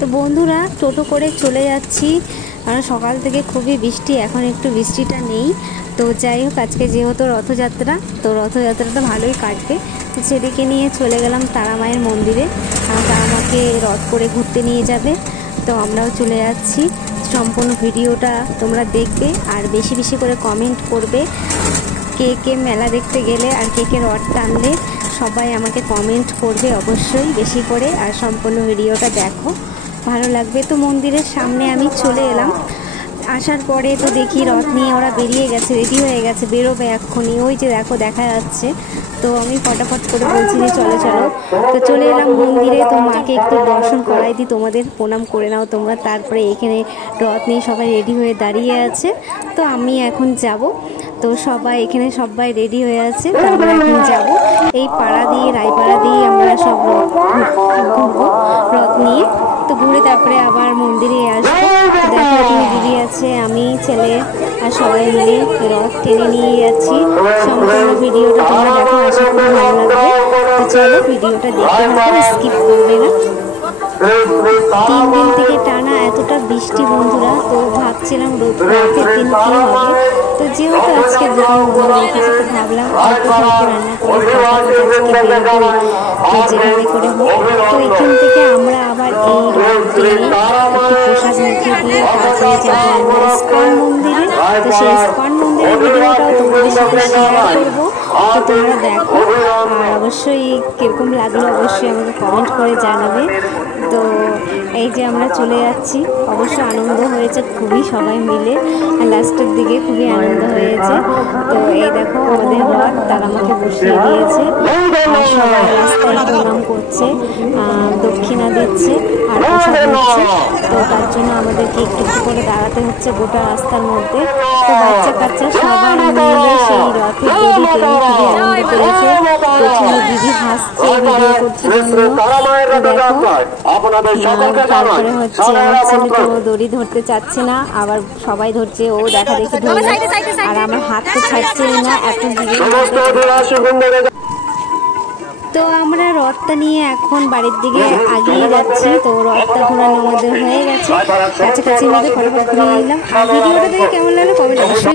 তো বন্ধুরা টোটো করে চলে যাচ্ছি, কারণ সকাল থেকে খুবই বৃষ্টি, এখন একটু বৃষ্টিটা নেই। তো যাই হোক, আজকে যেহেতু রথযাত্রা, তো রথযাত্রাটা ভালোই কাটবে। তো ছেলেকে নিয়ে চলে গেলাম তারা মায়ের মন্দিরে, কারণ তারা মাকে রথ করে ঘুরতে নিয়ে যাবে। তো আমরাও চলে যাচ্ছি। সম্পূর্ণ ভিডিওটা তোমরা দেখবে আর বেশি বেশি করে কমেন্ট করবে। কে কে মেলা দেখতে গেলে আর কে কে রথ টানলে সবাই আমাকে কমেন্ট করবে অবশ্যই বেশি করে। আর সম্পূর্ণ ভিডিওটা দেখো, ভালো লাগবে। তো মন্দিরের সামনে আমি চলে এলাম। আসার পরে তো দেখি রথ নিয়ে ওরা বেরিয়ে গেছে, রেডি হয়ে গেছে, বেরোবে এক্ষুনি। ওই যে দেখো দেখা যাচ্ছে। তো আমি ফটাফট করে বলছি যে চলো চলো। তো চলে এলাম মন্দিরে। তো মাকে একটু দর্শন করাই দিই, তোমাদের প্রণাম করে নাও তোমরা। তারপরে এখানে রথ নিয়ে সবাই রেডি হয়ে দাঁড়িয়ে আছে। তো আমি এখন যাব। তো সবাই এখানে সবাই রেডি হয়ে আছে, তো আমরা এখন যাবো। এই পাড়া দিয়ে, রায়পাড়া দিয়ে আমরা সব ঘুরবো রথ নিয়ে। তো ঘুরে তারপরে আবার মন্দিরে আসবো। দেখো এখানে দিদি আছে, আমি, ছেলে আর সবাই মিলে রথ টেনে নিয়ে যাচ্ছি। সম্পূর্ণ ভিডিওটা তোমরা দেখো, আশা করি ভালো লাগবে। তো চলো ভিডিওটা দেখতে হবে, স্কিপ করবে না। 3 দিন থেকে টানা এতটা বৃষ্টি বন্ধুরা। তো ভাবছিলাম রথের দিন কী হবে। তো যেহেতু আজকে দোকান বন্ধ রেখেছি, তো ভাবলাম অল্প অল্প রান্না করে তো যেভাবে করে হোক। তো এখান থেকে আমরা আবার এই রথ টেনে একটু প্রসাদ মুখে দিয়ে তারপরে যাবো আমরা ইস্কন মন্দিরে। তো সেই ইস্কন মন্দিরের ভিডিওটাও তোমাদের সাথে শেয়ার করবো। তো তোমরা দেখো, আর অবশ্যই কীরকম লাগলো অবশ্যই আমাকে কমেন্ট করে জানাবে। তো এই যে আমরা চলে যাচ্ছি, অবশ্য আনন্দ হয়েছে খুবই, সবাই মিলে লাস্টের দিকে খুবই আনন্দ হয়েছে। তো এই দেখো আমাদের রথ, তারা আমাকে বসিয়ে দিয়েছে আর সবাই রাস্তায় প্রণাম করছে, দক্ষিণা দিচ্ছে আর প্রসাদ দিচ্ছে। তো তার জন্য আমাদেরকে একটু একটু করে দাঁড়াতে হচ্ছে গোটা রাস্তার মধ্যে। তো বাচ্চা কাচ্চা সবাই মিলে সেই রথে দড়ি টেনে খুবই আনন্দ করেছে। পেছনে দিদি হাসছে ভিডিও করছে জন্য। দেখো তারপরে হচ্ছে আমার ছেলে তো দড়ি ধরতে চাচ্ছে না, আবার সবাই ধরছে, ও দেখা দেখি ধরছে। আর আমার হাত তো ছাড়ছেই না, এত দিকে। তো আমরা রথটা নিয়ে এখন বাড়ির দিকে আগিয়ে যাচ্ছি। তো রথটা ঘোরানো আমাদের হয়ে গেছে, কাছাকাছি মধ্যে ফটোফট ঘুরে নিলাম। আর ভিডিওটা দেখে কেমন লাগলো কমেন্ট অবশ্যই।